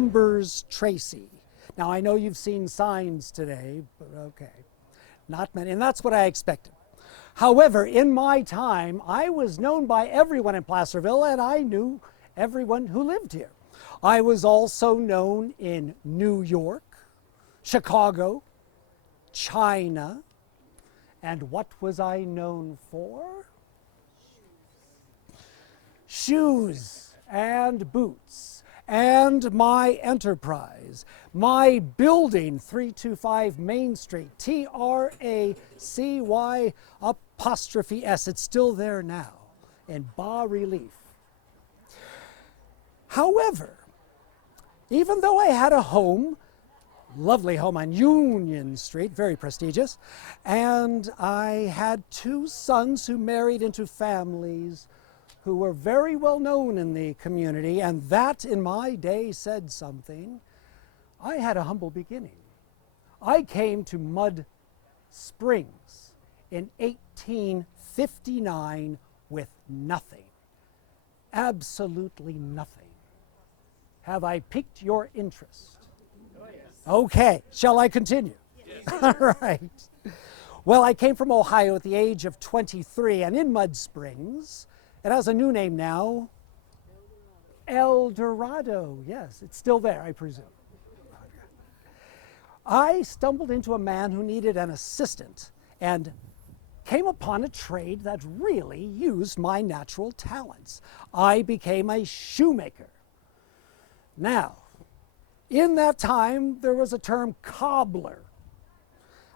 numbers Tracy. Now I know you've seen signs today, but okay, not many, and that's what I expected. However, in my time, I was known by everyone in Placerville, and I knew everyone who lived here. I was also known in New York, Chicago, China, and what was I known for? Shoes and boots, and my enterprise, my building, 325 Main Street, Tracy''S. It's still there now in bas relief. However, even though I had a home, lovely home on Union Street, very prestigious, and I had two sons who married into families who were very well known in the community, and that in my day said something. I had a humble beginning. I came to Mud Springs in 1859 with nothing, absolutely nothing. Have I piqued your interest? Oh, yes. Okay, shall I continue? Yes. All right. Well, I came from Ohio at the age of 23, and in Mud Springs, it has a new name now, El Dorado. Yes, it's still there, I presume. I stumbled into a man who needed an assistant and came upon a trade that really used my natural talents. I became a shoemaker. Now, in that time, there was a term cobbler.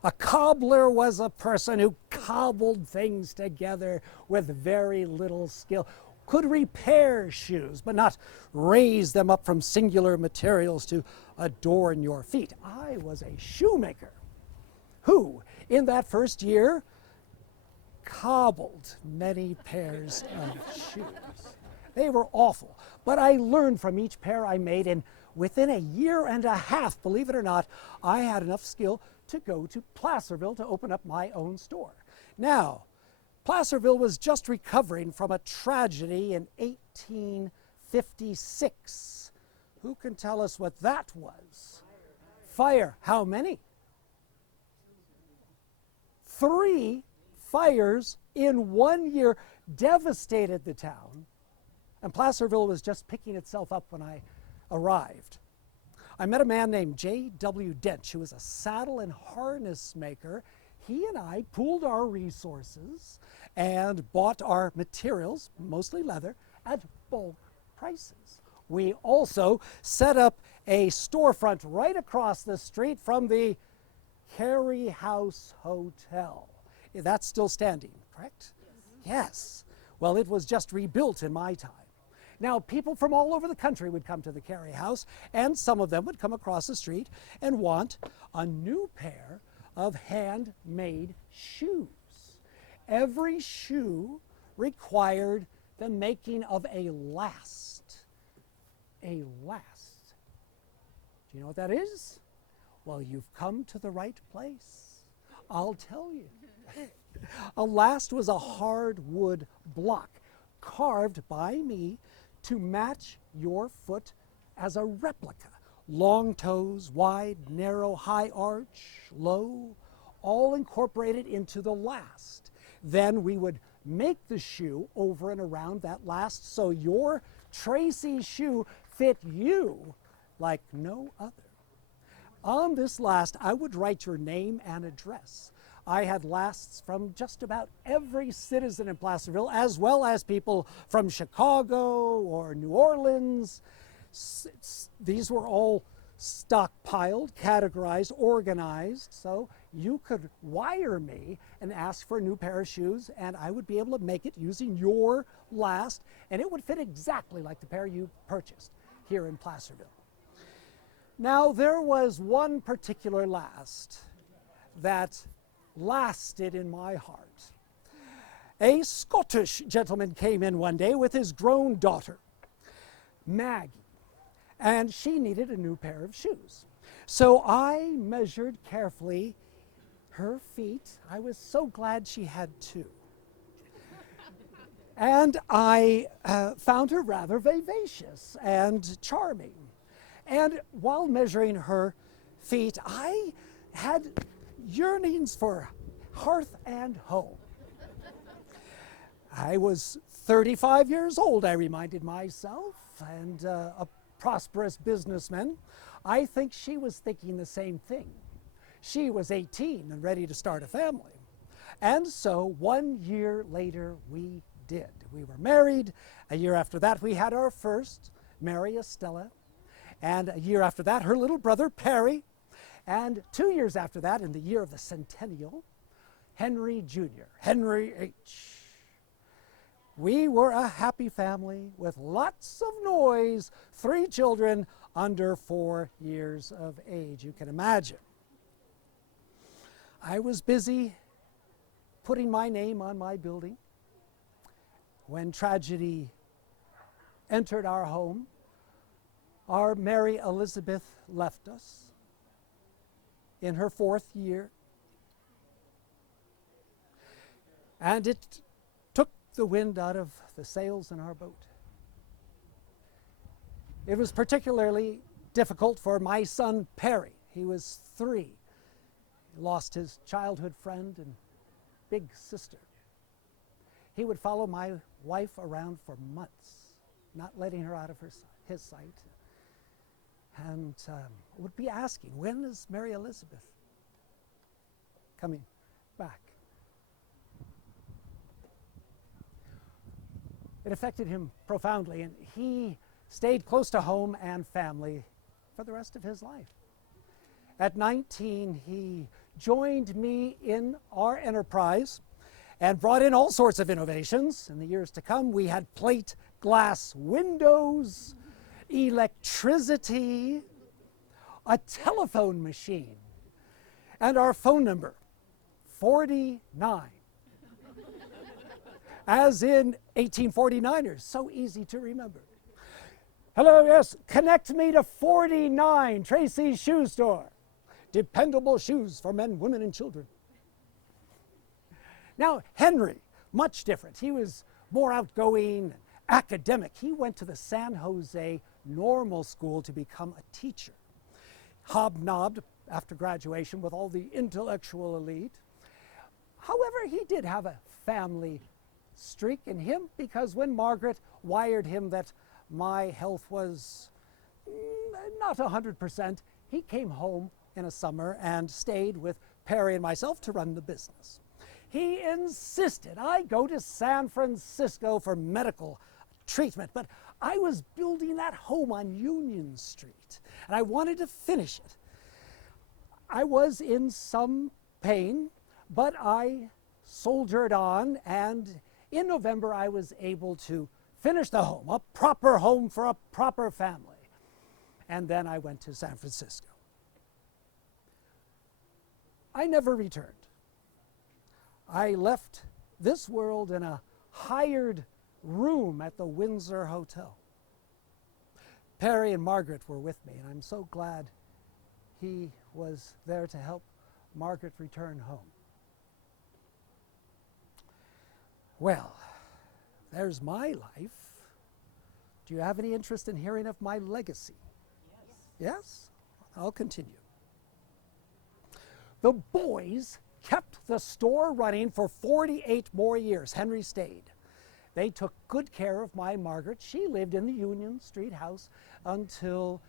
A cobbler was a person who cobbled things together with very little skill, could repair shoes, but not raise them up from singular materials to adorn your feet. I was a shoemaker who, in that first year, cobbled many pairs of shoes. They were awful, but I learned from each pair I made, and within a year and a half, believe it or not, I had enough skill to go to Placerville to open up my own store. Now, Placerville was just recovering from a tragedy in 1856. Who can tell us what that was? Fire. How many? 3 fires in 1 year devastated the town, and Placerville was just picking itself up when I arrived. I met a man named J.W. Dench, who was a saddle and harness maker. He and I pooled our resources and bought our materials, mostly leather, at bulk prices. We also set up a storefront right across the street from the Carey House Hotel. That's still standing, correct? Yes. Well, it was just rebuilt in my time. Now, people from all over the country would come to the Carey House, and some of them would come across the street and want a new pair of handmade shoes. Every shoe required the making of a last. A last. Do you know what that is? Well, you've come to the right place. I'll tell you. A last was a hardwood block carved by me to match your foot as a replica. Long toes, wide, narrow, high arch, low, all incorporated into the last. Then we would make the shoe over and around that last so your Tracy shoe fit you like no other. On this last, I would write your name and address. I had lasts from just about every citizen in Placerville, as well as people from Chicago or New Orleans. These were all stockpiled, categorized, organized, so you could wire me and ask for a new pair of shoes, and I would be able to make it using your last, and it would fit exactly like the pair you purchased here in Placerville. Now, there was one particular last that lasted in my heart. A Scottish gentleman came in one day with his grown daughter, Maggie, and she needed a new pair of shoes. So I measured carefully her feet. I was so glad she had 2. And I found her rather vivacious and charming. And while measuring her feet, I had yearnings for hearth and home. I was 35 years old, I reminded myself, and a prosperous businessman. I think she was thinking the same thing. She was 18 and ready to start a family. And so 1 year later, we did. We were married. A year after that, we had our first, Mary Estella. And a year after that, her little brother, Perry. And 2 years after that, in the year of the centennial, Henry Jr., Henry H. We were a happy family with lots of noise, 3 children under 4 years of age, you can imagine. I was busy putting my name on my building when tragedy entered our home. Our Mary Elizabeth left us in her 4th year. And it took the wind out of the sails in our boat. It was particularly difficult for my son Perry. He was 3. He lost his childhood friend and big sister. He would follow my wife around for months, not letting her out of his sight. And would be asking, when is Mary Elizabeth coming back? It affected him profoundly, and he stayed close to home and family for the rest of his life. At 19, he joined me in our enterprise and brought in all sorts of innovations. In the years to come, we had plate glass windows, electricity, a telephone machine, and our phone number, 49. As in 1849ers, so easy to remember. Hello, yes, connect me to 49, Tracy's Shoe Store. Dependable shoes for men, women, and children. Now, Henry, much different. He was more outgoing, academic. He went to the San Jose Normal School to become a teacher. Hobnobbed after graduation with all the intellectual elite. However, he did have a family streak in him, because when Margaret wired him that my health was not 100%, he came home in a summer and stayed with Perry and myself to run the business. He insisted I go to San Francisco for medical treatment, but I was building that home on Union Street, and I wanted to finish it. I was in some pain, but I soldiered on, and in November I was able to finish the home, a proper home for a proper family. And then I went to San Francisco. I never returned. I left this world in a hired room at the Windsor Hotel. Perry and Margaret were with me, and I'm so glad he was there to help Margaret return home. Well, there's my life. Do you have any interest in hearing of my legacy? Yes? Yes? I'll continue. The boys kept the store running for 48 more years. Henry stayed. They took good care of my Margaret. She lived in the Union Street house until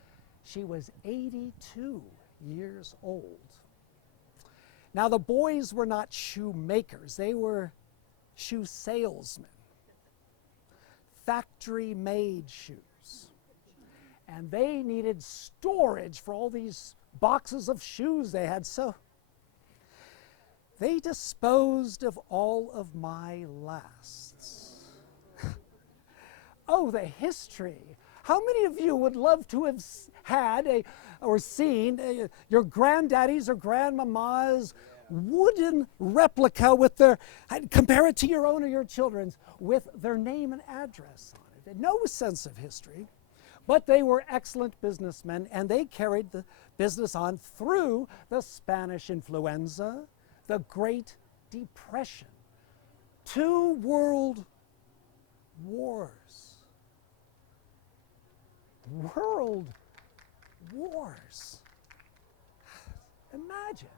she was 82 years old. Now, the boys were not shoemakers. They were shoe salesmen. Factory-made shoes. And they needed storage for all these boxes of shoes they had, so they disposed of all of my lasts. Oh, the history. How many of you would love to have had or seen your granddaddy's or grandmama's wooden replica with their, compare it to your own or your children's, with their name and address on it? No sense of history. But they were excellent businessmen, and they carried the business on through the Spanish influenza, the Great Depression, 2 world wars. World wars. Imagine.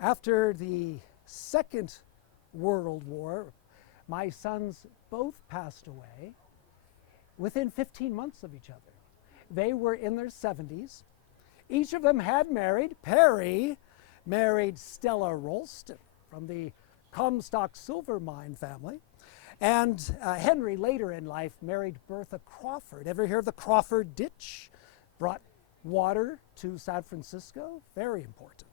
After the Second World War, my sons both passed away within 15 months of each other. They were in their 70s. Each of them had married. Perry married Stella Rolston from the Comstock silver mine family. And Henry, later in life, married Bertha Crawford. Ever hear of the Crawford Ditch? Brought water to San Francisco. Very important.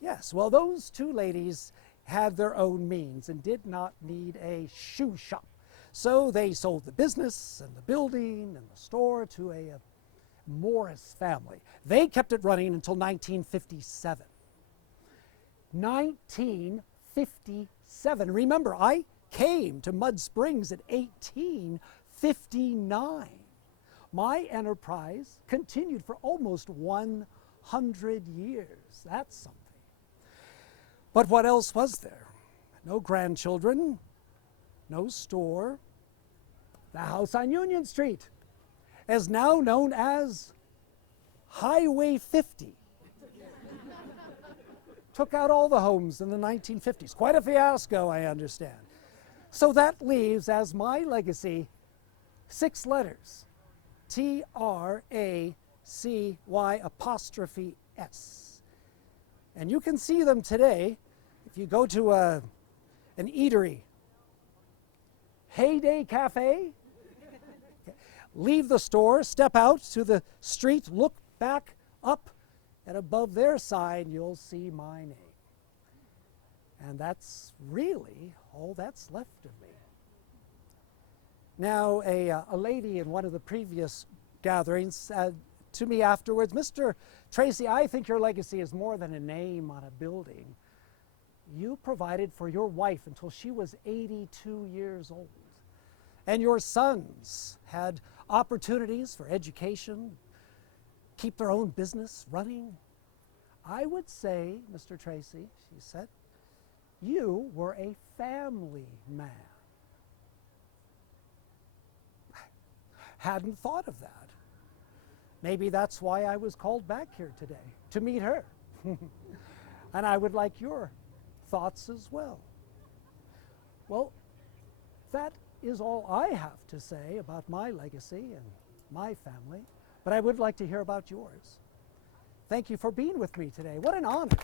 Yes, well, those two ladies had their own means and did not need a shoe shop. So they sold the business and the building and the store to a Morris family. They kept it running until 1957. 1957. Remember, I came to Mud Springs in 1859. My enterprise continued for almost 100 years. That's something. But what else was there? No grandchildren, no store. The house on Union Street is now known as Highway 50. Took out all the homes in the 1950s. Quite a fiasco, I understand. So that leaves as my legacy 6 letters. Tracy''S. And you can see them today if you go to an eatery. Heyday Cafe. Leave the store, step out to the street, look back up, and above their sign you'll see my name. And that's really all that's left of me. Now, a lady in one of the previous gatherings said to me afterwards, "Mr. Tracy, I think your legacy is more than a name on a building. You provided for your wife until she was 82 years old. And your sons had opportunities for education, keep their own business running. I would say, Mr. Tracy," she said, "you were a family man." Hadn't thought of that. Maybe that's why I was called back here today, to meet her. And I would like your thoughts as well. Well, that is all I have to say about my legacy and my family, but I would like to hear about yours. Thank you for being with me today. What an honor.